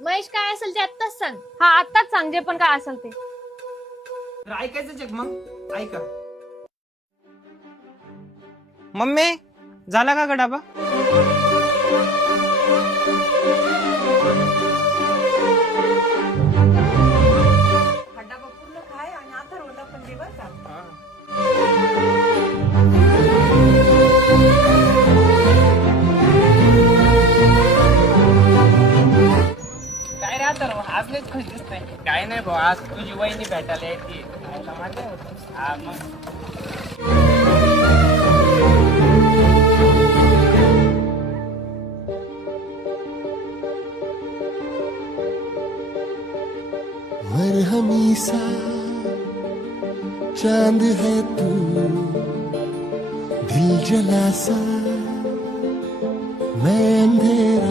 महेश काय असेल ते आत्ताच सांग. हा आत्ताच सांग जे पण काय असेल ते. तर ऐकायचंच आहे मग ऐका. मम्मी झाला का डबा? हा डबा पूर्ण खाय आणि अथर्वला पण दे बरं का. काय रे तर आज लयच खुश दिसतोय. काय नाही भाऊ, आज तुझी वहिनी भेटायला यायची. खायला मजा होती. हा मग मरहमी सा चांद है तू, दिल जला सा मैं अंधेरा